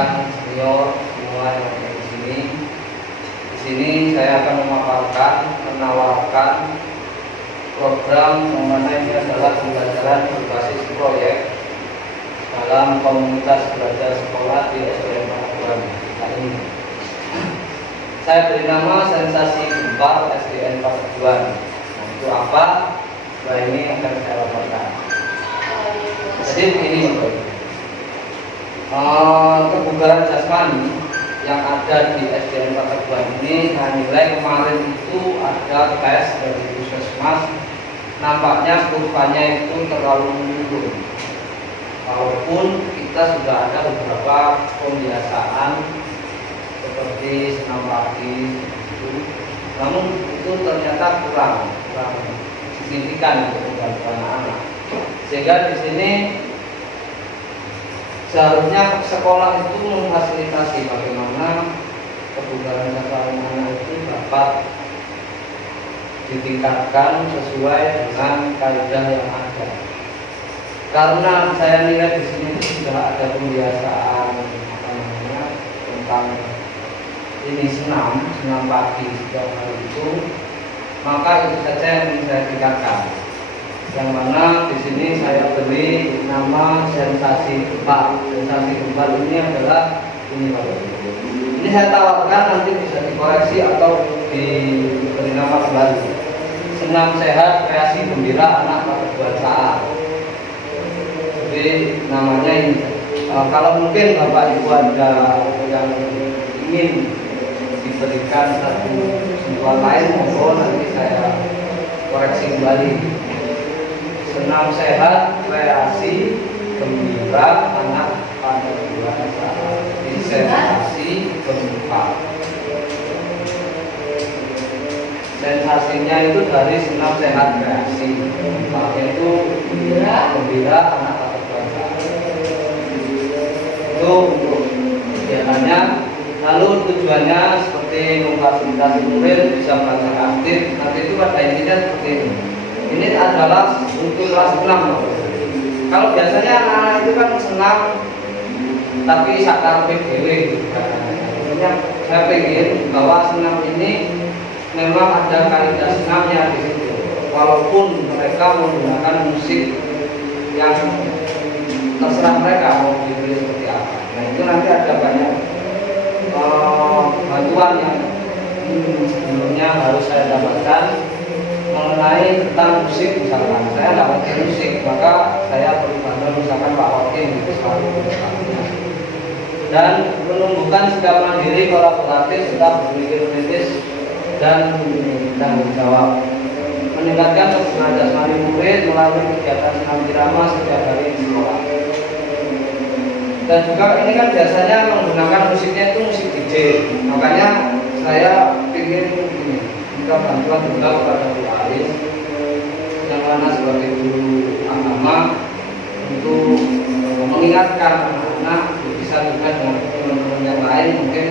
rekan-rekan senior semua yang ada di sini. Di sini saya akan menawarkan program yang mana ini adalah pembelajaran berbasis proyek dalam komunitas belajar sekolah di SDN Pakuan ini. Saya beri nama Sensasi Gempa SDN Pakuan. Nah, itu apa? Setelah ini akan saya laporkan. Jadi begini, kebugaran jasmani yang ada di SDN Pakuan ini, nilai kemarin itu ada tes dari Puskesmas, nampaknya kurvanya itu terlalu menurun. Walaupun kita sudah ada beberapa pembiasaan seperti senam pagi itu, namun itu ternyata kurang signifikan untuk membantu anak-anak. Sehingga di sini seharusnya sekolah itu memfasilitasi bagaimana kebugaran jasmani anak itu dapat ditingkatkan sesuai dengan kaidah yang ada. Karena saya lihat di sini sudah ada pembiasaan tentang ini senam pagi setiap hari itu, maka itu saja yang ingin saya tingkatkan. Yang mana di sini saya beri nama sensasi gempa. Sensasi gempa ini adalah ini Pak. Ini saya tawarkan, nanti bisa dikoreksi atau diberi nama kembali. Senam sehat kreasi gembira anak Pakuan saat. Jadi namanya ini. Kalau mungkin Bapak Ibu ada yang ingin diberikan satu sentuhan lain, mohon nanti saya koreksi kembali. Senam sehat kreasi gembira anak Pakuan saat. Sensasi gempa. Sensasinya itu dari senam sehat kreasi, itu gembira anak Pakuan saat. Itu untuk kegiatannya. Lalu tujuannya seperti memfasilitasi murid bisa belajar aktif. Nanti itu pada intinya seperti ini. Ini adalah untuk kelas 6. Kalau biasanya anak-anak itu kan senam tapi sakar PDW. Saya pikir bahwa senam ini memang ada kaidah senamnya di situ. Walaupun mereka menggunakan musik yang terserah mereka mau dipilih seperti apa. Nah itu nanti ada banyak bantuan yang sebelumnya harus saya dapatkan mengenai tentang musik. Misalkan saya dapat musik, maka saya perlu bantuan misalkan Pak Wakil gitu selalu. Dan menumbuhkan sikap mandiri, kolaboratif, tetap berpikir kritis dan tanggung jawab. Meningkatkan kebugaran jasmani murid melalui kegiatan senam irama setiap hari di sekolah. Dan juga ini kan biasanya menggunakan musiknya itu musik DJ. Makanya saya ingin minta bantuan juga kepada Bu Alis yang mana sebagai guru agama untuk mengingatkan anak-anak, bisa juga dengan teman-teman yang lain mungkin,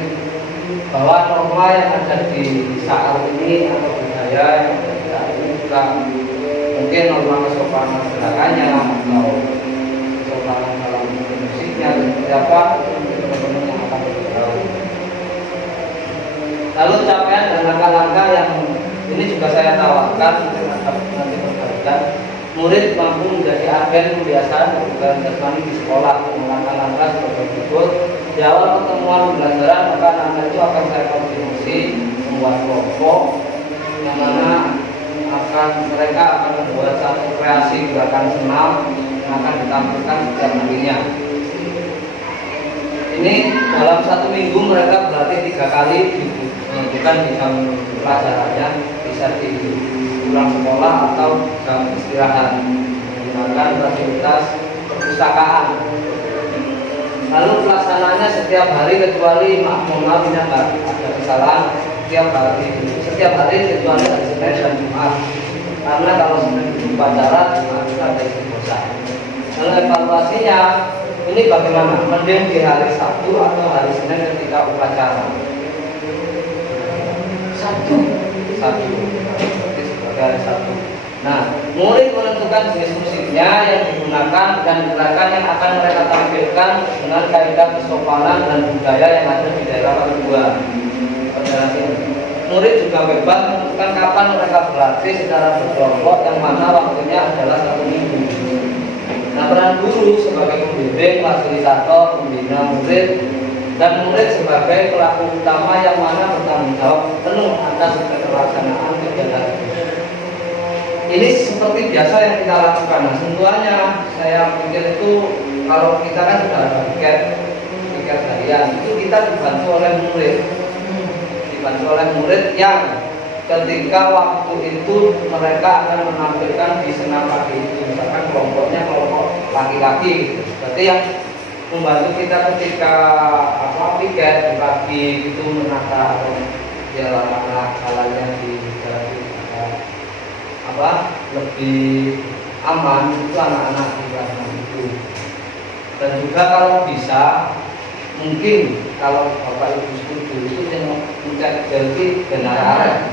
bahwa norma yang ada di saat ini atau budaya yang ada ini juga mungkin norma kesopanan gerakannya atau kesopanan dalam musiknya seperti apa, teman-teman yang akan bertahu. Lalu capaian dan langkah-langkah yang ini juga saya tawarkan nanti berkaitan. Murid mampu menjadi agen kebiasaan kebugaran jasmani di sekolah dengan langkah-langkah sebagai berikut. Di awal pertemuan pembelajaran, maka anak itu akan saya koordinasi membuat kelompok yang mana mereka akan membuat satu kreasi gerakan senam yang akan ditampilkan setiap harinya. Ini dalam 1 minggu mereka berlatih 3 kali, bukan di jam pelajarannya, bisa di pulang sekolah atau jam istirahat menggunakan fasilitas perpustakaan. Lalu pelaksanaannya setiap hari kecuali maaf ini ada kesalahan, setiap hari kecuali hari Senin dan Jumat, karena kalau Senin itu upacara, Jumat itu ada istiqosah. Lalu evaluasinya ini bagaimana? Mending di hari Sabtu atau hari Senin ketika upacara? Sabtu. Hari Sabtu. Nah, murid menentukan jenis musiknya yang digunakan dan gerakan yang akan mereka tampilkan menyesuaikan dengan kaidah kesopanan dan budaya yang ada di daerah kedua. Murid juga bebas menentukan kapan mereka berlatih secara berkelompok, yang mana waktunya adalah 1 minggu. Nah, peran guru sebagai pembimbing, fasilitator, pembina murid, dan murid sebagai pelaku utama yang mana bertanggung jawab penuh atas pelaksanaan kegiatan. Ini seperti biasa yang kita lakukan. Nah, tentunya saya pikir itu kalau kita kan sudah ada tiket harian, itu kita dibantu oleh murid yang ketika waktu itu mereka akan menampilkan di senam pagi itu, misalkan kelompoknya kelompok laki-laki gitu. Berarti yang membantu kita ketika piket di pagi itu menata jalan anak jalannya di jalan lebih aman itu anak-anak di kelas itu. Dan juga kalau bisa mungkin kalau bapak ibu setuju itu yang mencari jadi benar,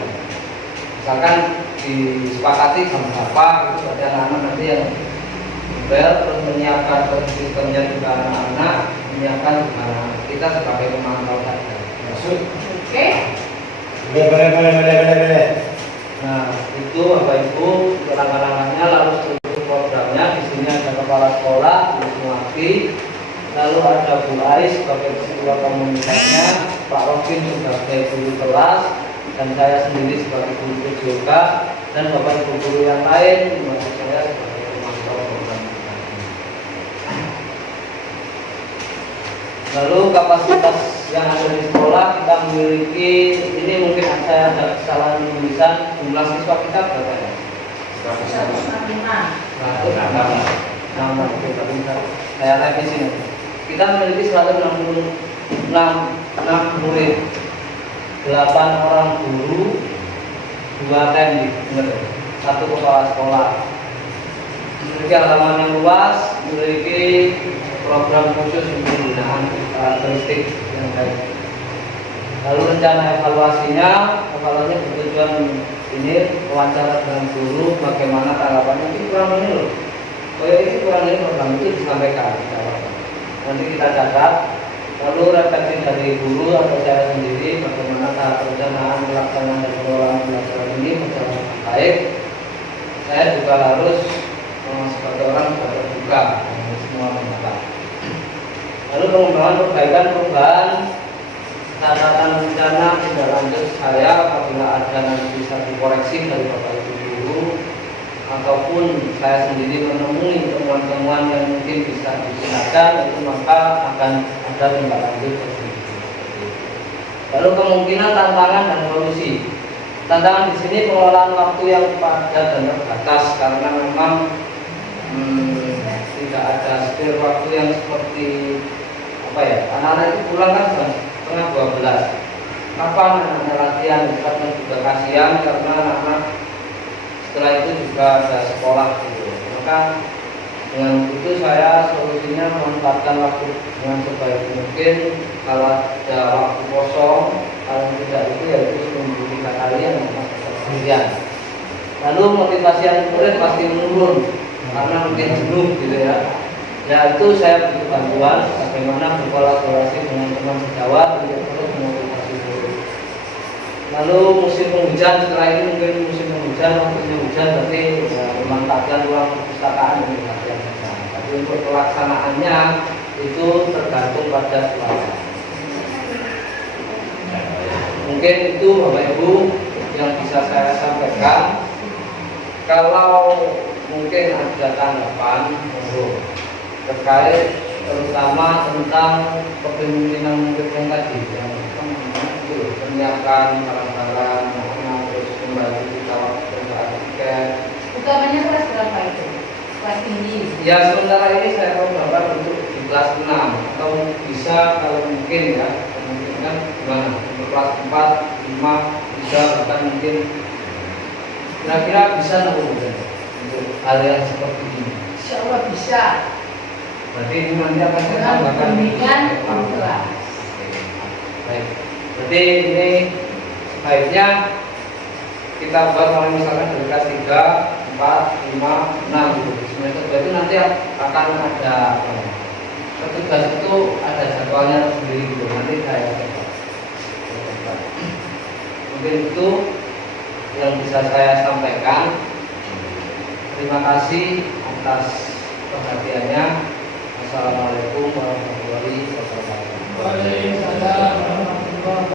misalkan disepakati jam berapa itu ada anak-anak nanti yang bel terus menyiapkan sistemnya juga anak-anak menyiapkan juga kita sebagai pemantau saja. Oke? Boleh. Nah, itu Bapak Ibu langkah-langkahnya, lalu struktur programnya. Di sini ada kepala sekolah, Bu Sumarti, lalu ada Bu Ais sebagai ketua komunitasnya, Pak Rokin sebagai guru kelas, dan saya sendiri sebagai guru PJK, dan Bapak Ibu guru yang lain, termasuk saya sebagai pemantau program. Lalu kapasitas yang ada di sekolah kita memiliki, ini mungkin saya ada kesalahan tulisan, jumlah siswa kita berapa ya? 165. Saya revisi. Kita memiliki 166 murid, 8 orang guru, 2 teknik, 1 kepala sekolah. Memiliki halaman yang luas, memiliki program khusus untuk pembinaan karakteristik yang baik. Lalu rencana evaluasinya bertujuan ini wawancara dengan guru, bagaimana tanggapannya, ini kurang ini loh, ini kurang ini program itu disampaikan. Nanti kita catat. Lalu refleksi dari guru atau saya sendiri, bagaimana tahap perencanaan pelaksanaan dan pengelolaan pelajaran ini berjalan baik. Saya juga harus sebagai orang sudah terbuka dengan semua pendapat. Lalu pengembangan perubahan catatan rencana tindak lanjut saya apabila ada nanti bisa dikoreksi dari Bapak Ibu guru, ataupun saya sendiri menemui temuan-temuan yang mungkin bisa digunakan, itu maka akan ada tindak lanjut tersebut. Lalu kemungkinan tantangan dan solusi. Tantangan di sini pengelolaan waktu yang padat dan terbatas, karena memang tidak ada setir waktu yang seperti anak-anak itu pulang kan jam setengah 12. Kapan anak-anak latihan? Karena juga kasihan karena anak-anak setelah itu juga ada sekolah gitu. Maka dengan itu saya solusinya memanfaatkan waktu dengan sebaik mungkin. Kalau ada waktu kosong, kalau tidak itu yaitu seminggu 3 kali yang sendirian. Lalu motivasi anak murid pasti menurun karena mungkin jenuh gitu ya. Ya itu saya butuh bantuan bagaimana berkolaborasi dengan teman sejawat untuk terus memotivasi guru. Lalu musim penghujan, setelah ini mungkin musim penghujan, waktunya hujan, berarti ya, memanfaatkan ruang perpustakaan dan latihan saja. Tapi untuk pelaksanaannya itu tergantung pada cuaca. Mungkin itu Bapak Ibu yang bisa saya sampaikan. Kalau mungkin ada tanggapan terkait terutama tentang kepemimpinan murid yang tadi yang menyiapkan barang-barang, terus membantu kita waktu tiket. Utamanya kelas berapa itu? Kelas tinggi? Ya sementara ini saya programkan untuk di kelas 6 atau bisa kalau mungkin ya kemungkinan gimana untuk kelas 4, 5 bisa bahkan mungkin kira-kira bisa untuk hal yang seperti ini. Insya Allah bisa. Berarti ini nanti akan saya tambahkan bimbingan kelas. Baik. Berarti ini sebaiknya kita buat kalau misalkan dari kelas 3, 4, 5, 6 gitu. Semester itu nanti akan ada petugas itu ada jadwalnya sendiri gitu, nanti saya mungkin itu yang bisa saya sampaikan. Terima kasih atas perhatiannya.